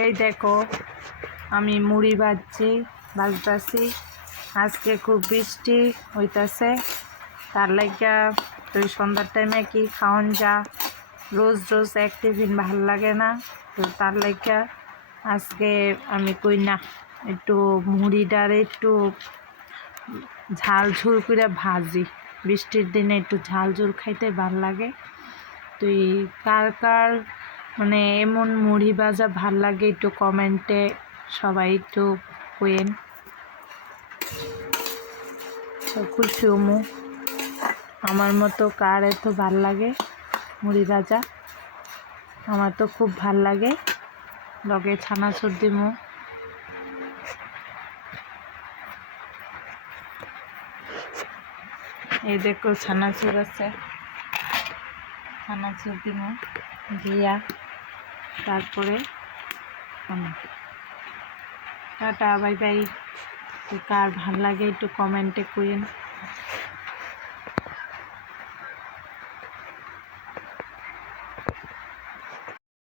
এই দেখো আমি মুড়ি ভাজতাছি। আজকে খুব বৃষ্টি হইতাছে, তার লাইগা তো সন্ধ্যার টাইমে কি খাওয়ান যা, রোজ রোজ এক টিফিন ভাল লাগে না। তো তার লাইগা আজকে আমি কই না, একটু মুড়িটারে একটু ঝাল ঝোল করে ভাজি। বৃষ্টির দিনে একটু ঝাল ঝোল খাইতে ভাল লাগে। তুই কার কার মানে এমন মুড়ি ভাজা ভাল লাগে একটু কমেন্টে সবাই একটু কইেন, খুশি হমু। আমার মতো কার এত ভাল লাগে মুড়ি ভাজা? আমার তো খুব ভাল লাগে। লগে ছানাচুর দিমু। এই দেখো ছানাচুর আছে, ছানাচুর দিমু দিয়া তারপরে টাটা বাই বাই। কার ভাল লাগে একটু কমেন্টে কইেন।